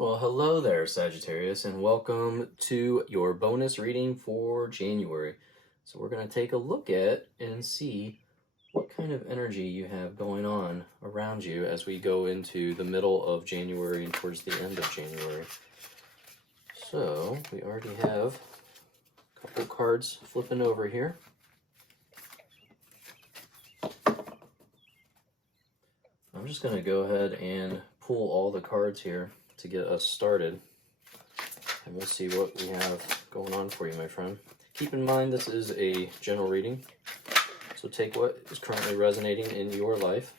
Well, hello there, Sagittarius, and welcome to your bonus reading for January. So we're going to take a look at and see what kind of energy you have going on around you as we go into the middle of January and towards the end of January. So we already have a couple cards flipping over here. I'm just going to go ahead and pull all the cards here to get us started, and we'll see what we have going on for you, my friend. Keep in mind this is a general reading, so take what is currently resonating in your life.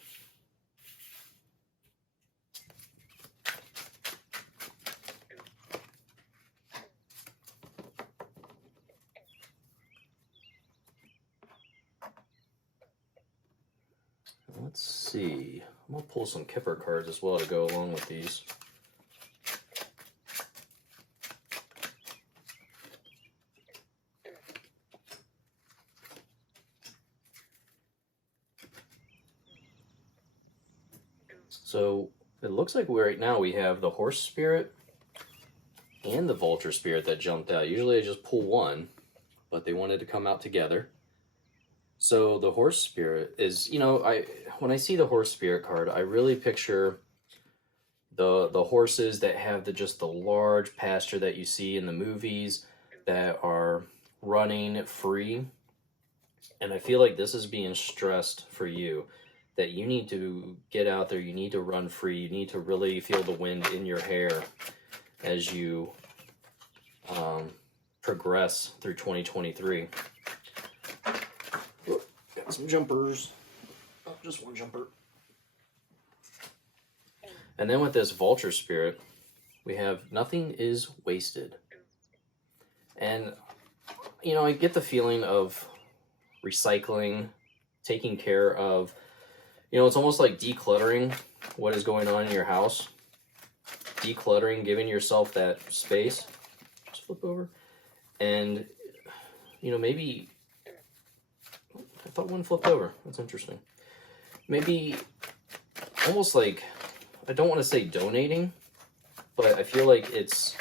Let's see. I'm going to pull some Kipper cards as well to go along with these. So it looks like right now we have the horse spirit and the vulture spirit that jumped out. Usually I just pull one, but they wanted to come out together. So the horse spirit is, when I see the horse spirit card, I really picture the horses that have just the large pasture that you see in the movies that are running free. And I feel like this is being stressed for you, that you need to get out there, you need to run free, you need to really feel the wind in your hair as you progress through 2023. Got some jumpers. Oh, just one jumper. And then with this vulture spirit, we have nothing is wasted. And, I get the feeling of recycling, taking care of, it's almost like decluttering what is going on in your house. Decluttering, giving yourself that space. Just flip over. And, maybe, I thought one flipped over. That's interesting. Maybe almost like, I don't want to say donating, but I feel like it's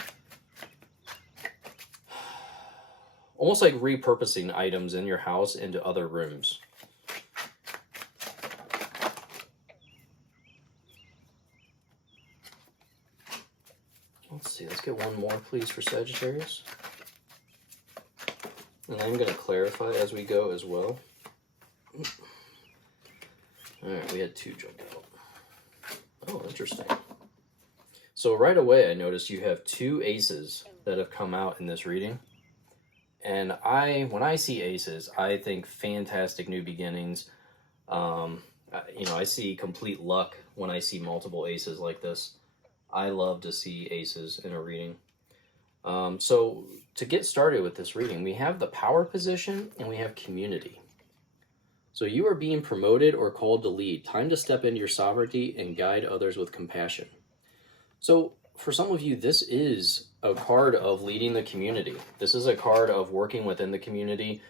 almost like repurposing items in your house into other rooms. Let's see, let's get one more, please, for Sagittarius. And I'm going to clarify as we go as well. Alright, we had two jump out. Oh, interesting. So right away I noticed you have two aces that have come out in this reading. And when I see aces, I think fantastic new beginnings. I see complete luck when I see multiple aces like this. I love to see aces in a reading. So to get started with this reading, we have the power position and we have community. So you are being promoted or called to lead. Time to step into your sovereignty and guide others with compassion. So for some of you, this is a card of leading the community. This is a card of working within the community.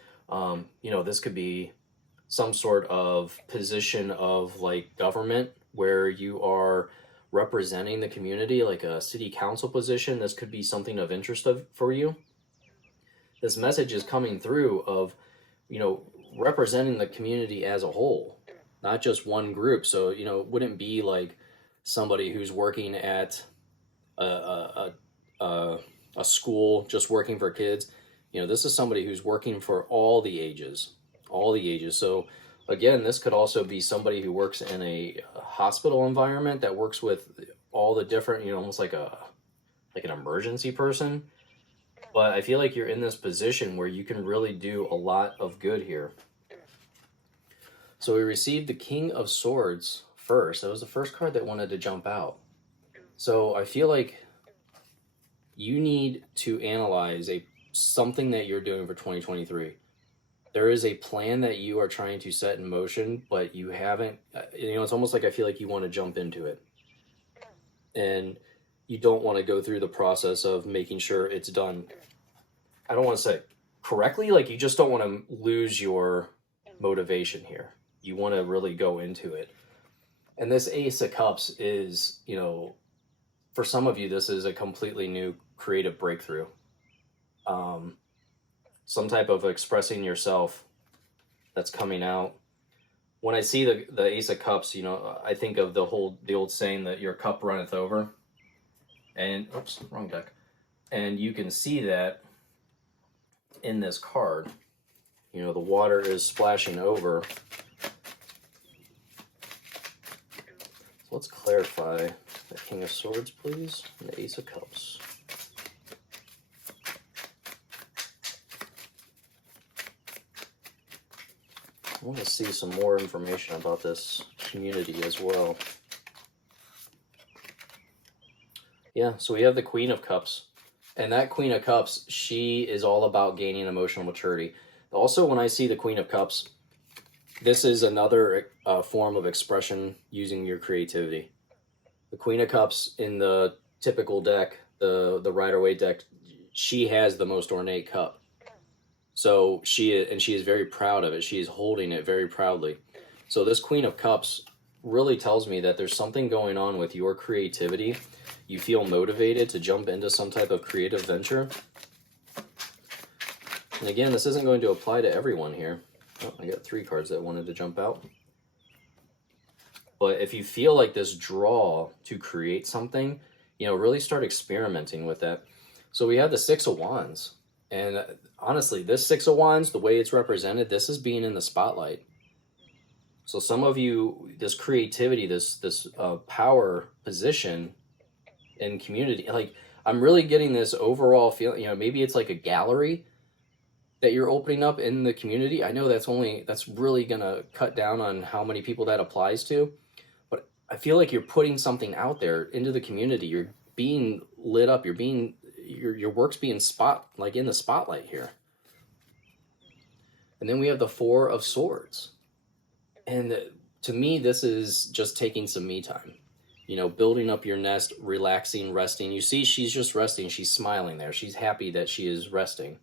This could be some sort of position of like government where you are representing the community, like a city council position. This could be something of interest for you. This message is coming through of, representing the community as a whole, not just one group. So, it wouldn't be like somebody who's working at a school just working for kids. This is somebody who's working for all the ages. So again, this could also be somebody who works in a hospital environment that works with all the different, almost like an emergency person. But I feel like you're in this position where you can really do a lot of good here. So we received the King of Swords first. That was the first card that wanted to jump out. So I feel like you need to analyze something that you're doing for 2023. There is a plan that you are trying to set in motion, but you haven't, it's almost like I feel like you want to jump into it. And you don't want to go through the process of making sure it's done. I don't want to say correctly, like you just don't want to lose your motivation here. You want to really go into it. And this Ace of Cups is, for some of you, this is a completely new creative breakthrough. Some type of expressing yourself that's coming out. When I see the Ace of Cups, you know, I think of the old saying that your cup runneth over. And, oops, wrong deck. And you can see that in this card. You know, the water is splashing over. So let's clarify the King of Swords, please, and the Ace of Cups. I want to see some more information about this community as well. Yeah, so we have the Queen of Cups. And that Queen of Cups, she is all about gaining emotional maturity. Also, when I see the Queen of Cups, this is another form of expression using your creativity. The Queen of Cups in the typical deck, the Rider-Waite deck, she has the most ornate cup. So she is very proud of it. She is holding it very proudly. So this Queen of Cups really tells me that there's something going on with your creativity. You feel motivated to jump into some type of creative venture. And again, this isn't going to apply to everyone here. Oh, I got 3 cards that wanted to jump out. But if you feel like this draw to create something, you know, really start experimenting with that. So we have the 6 of Wands. And honestly, this 6 of Wands, the way it's represented, this is being in the spotlight. So some of you, this creativity, this power position in community, like I'm really getting this overall feeling, you know, maybe it's like a gallery that you're opening up in the community. I know that's really gonna cut down on how many people that applies to, but I feel like you're putting something out there into the community. You're being lit up. Your work's being in the spotlight here. And then we have the 4 of Swords. And to me, this is just taking some me time. You know, building up your nest, relaxing, resting. You see, she's just resting. She's smiling there. She's happy that she is resting.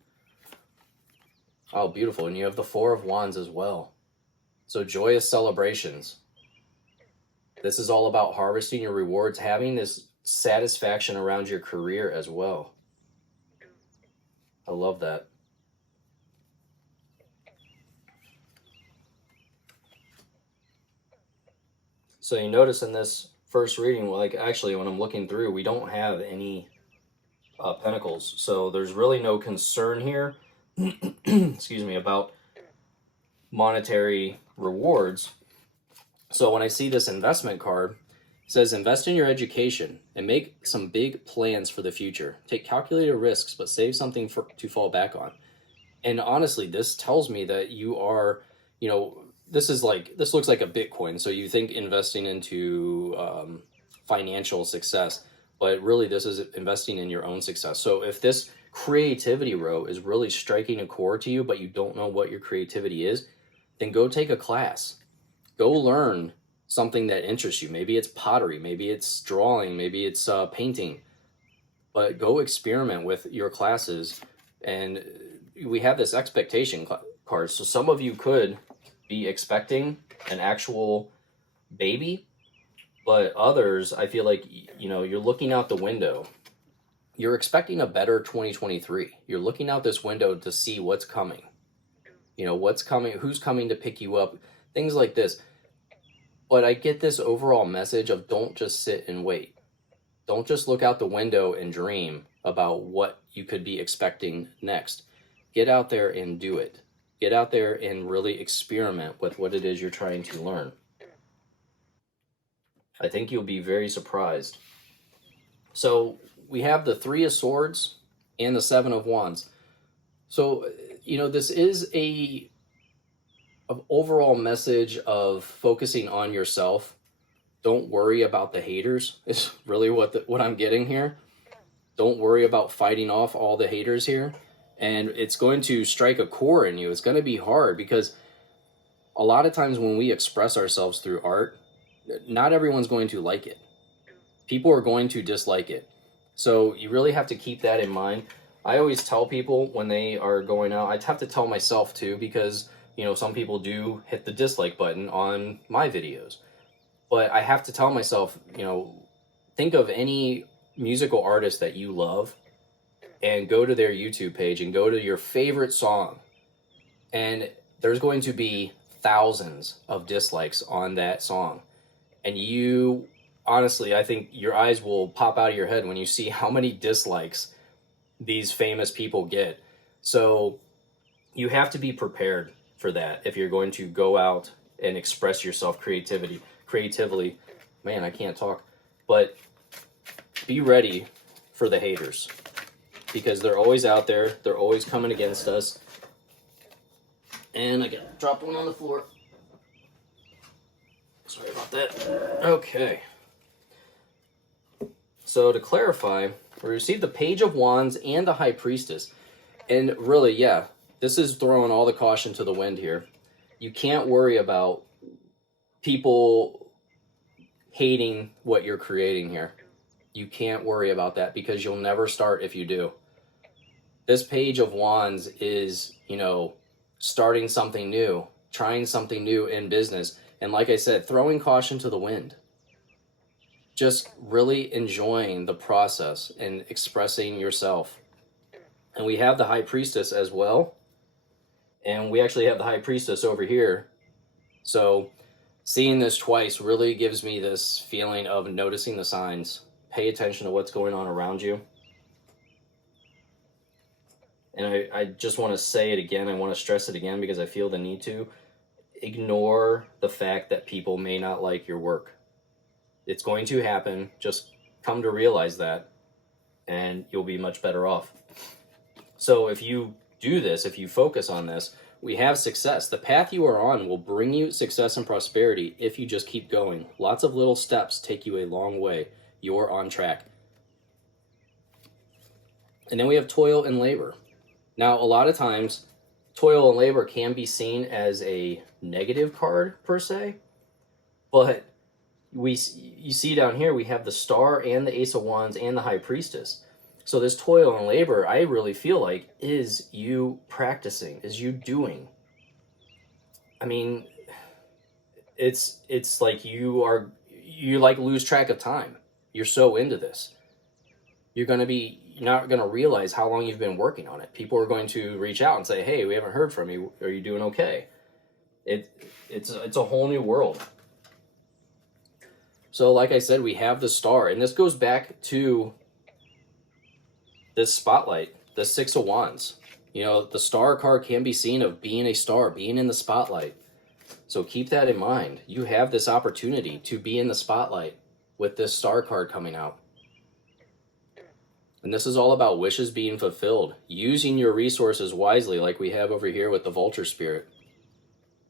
Oh, beautiful. And you have the 4 of Wands as well. So joyous celebrations. This is all about harvesting your rewards, having this satisfaction around your career as well. I love that. So you notice in this first reading, like actually when I'm looking through, we don't have any pentacles. So there's really no concern here, excuse me, about monetary rewards. So when I see this investment card, it says invest in your education and make some big plans for the future. Take calculated risks, but save something to fall back on. And honestly, this tells me that you are, you know, this looks like a Bitcoin. So you think investing into financial success, but really this is investing in your own success. So if this creativity row is really striking a chord to you, but you don't know what your creativity is, then go take a class. Go learn something that interests you. Maybe it's pottery, maybe it's drawing, maybe it's painting. But go experiment with your classes. And we have this expectation card. So some of you could be expecting an actual baby, but others, I feel like, you know, you're looking out the window. You're expecting a better 2023. You're looking out this window to see what's coming. You know, what's coming, who's coming to pick you up, things like this. But I get this overall message of don't just sit and wait. Don't just look out the window and dream about what you could be expecting next. Get out there and do it. Get out there and really experiment with what it is you're trying to learn. I think you'll be very surprised. So we have the 3 of Swords and the 7 of Wands. So, you know, this is an overall message of focusing on yourself. Don't worry about the haters is really what I'm getting here. Don't worry about fighting off all the haters here. And it's going to strike a chord in you. It's going to be hard because a lot of times when we express ourselves through art, not everyone's going to like it. People are going to dislike it. So you really have to keep that in mind. I always tell people when they are going out, I have to tell myself too, because, you know, some people do hit the dislike button on my videos. But I have to tell myself, you know, think of any musical artist that you love and go to their YouTube page and go to your favorite song, and there's going to be thousands of dislikes on that song. And you, honestly, I think your eyes will pop out of your head when you see how many dislikes these famous people get. So you have to be prepared for that if you're going to go out and express yourself creatively. Man, I can't talk. But be ready for the haters, because they're always out there. They're always coming against us. And I dropped one on the floor. Sorry about that. Okay. So to clarify, we received the Page of Wands and the High Priestess. And really, yeah, this is throwing all the caution to the wind here. You can't worry about people hating what you're creating here. You can't worry about that, because you'll never start if you do. This Page of Wands is, starting something new, trying something new in business. And like I said, throwing caution to the wind. Just really enjoying the process and expressing yourself. And we have the High Priestess as well. And we actually have the High Priestess over here. So seeing this twice really gives me this feeling of noticing the signs. Pay attention to what's going on around you. And I just want to say it again. I want to stress it again because I feel the need to. Ignore the fact that people may not like your work. It's going to happen. Just come to realize that, and you'll be much better off. So if you do this, if you focus on this, we have success. The path you are on will bring you success and prosperity if you just keep going. Lots of little steps take you a long way. You're on track. And then we have toil and labor. Now, a lot of times, toil and labor can be seen as a negative card, per se. But you see down here, we have the Star and the Ace of Wands and the High Priestess. So this toil and labor, I really feel like, is you practicing, is you doing. I mean, it's like you lose track of time. You're so into this. You're not going to realize how long you've been working on it. People are going to reach out and say, hey, we haven't heard from you. Are you doing okay? It's a whole new world. So like I said, we have the Star, and this goes back to this spotlight, the Six of Wands. The Star card can be seen of being a star, being in the spotlight. So keep that in mind. You have this opportunity to be in the spotlight with this Star card coming out. And this is all about wishes being fulfilled, using your resources wisely, like we have over here with the Vulture Spirit.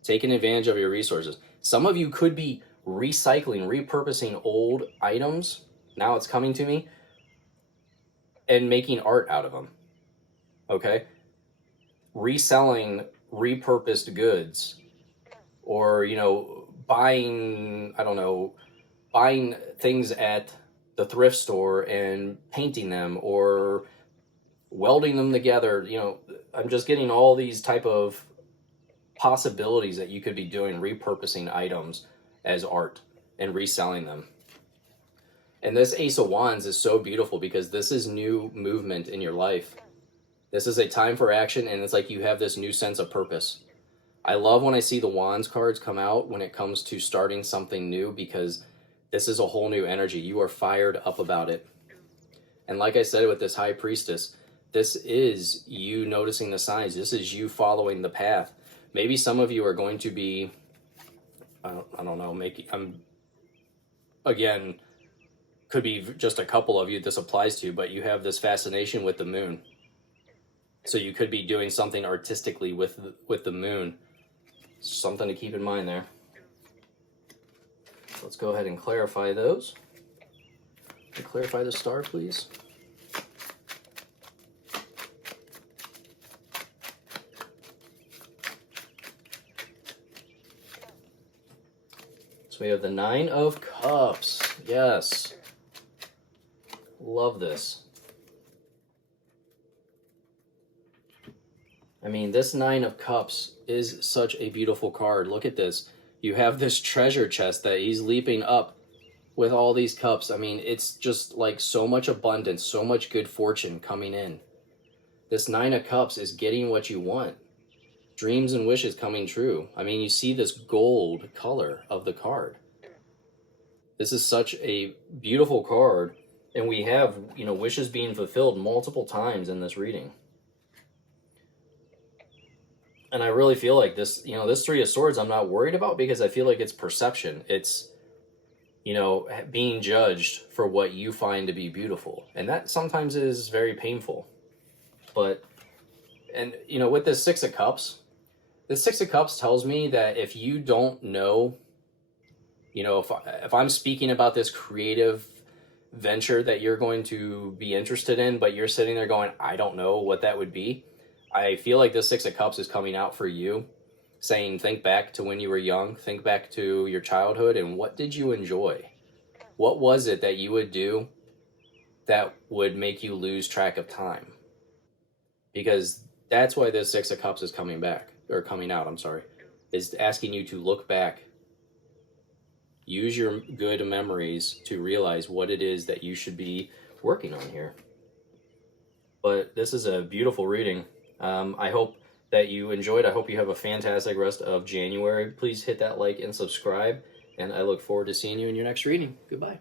Taking advantage of your resources. Some of you could be recycling, repurposing old items. Now it's coming to me. And making art out of them. Okay? Reselling repurposed goods. Or, buying things at the thrift store and painting them or welding them together. I'm just getting all these type of possibilities that you could be doing, repurposing items as art and reselling them. And this Ace of Wands is so beautiful because this is new movement in your life. This is a time for action, and it's like you have this new sense of purpose. I love when I see the Wands cards come out when it comes to starting something new, because this is a whole new energy. You are fired up about it. And like I said with this High Priestess, this is you noticing the signs. This is you following the path. Maybe some of you are going to be, I don't know, again, could be just a couple of you this applies to, but you have this fascination with the moon. So you could be doing something artistically with the moon. Something to keep in mind there. Let's go ahead and clarify those. Can you clarify the Star, please? So we have the Nine of Cups. Yes. Love this. I mean, this Nine of Cups is such a beautiful card. Look at this. You have this treasure chest that he's leaping up with all these cups. I mean, it's just like so much abundance, so much good fortune coming in. This Nine of Cups is getting what you want. Dreams and wishes coming true. I mean, you see this gold color of the card. This is such a beautiful card, and we have, you know, wishes being fulfilled multiple times in this reading. And I really feel like this, you know, this Three of Swords I'm not worried about, because I feel like it's perception. It's, you know, being judged for what you find to be beautiful. And that sometimes is very painful. But, and, you know, with this Six of Cups, the Six of Cups tells me that if you don't know, you know, if I'm speaking about this creative venture that you're going to be interested in, but you're sitting there going, I don't know what that would be, I feel like this Six of Cups is coming out for you, saying, think back to when you were young, think back to your childhood, and what did you enjoy? What was it that you would do that would make you lose track of time? Because that's why this Six of Cups is coming back, or coming out, I'm sorry, is asking you to look back. Use your good memories to realize what it is that you should be working on here. But this is a beautiful reading. I hope that you enjoyed. I hope you have a fantastic rest of January. Please hit that like and subscribe, and I look forward to seeing you in your next reading. Goodbye.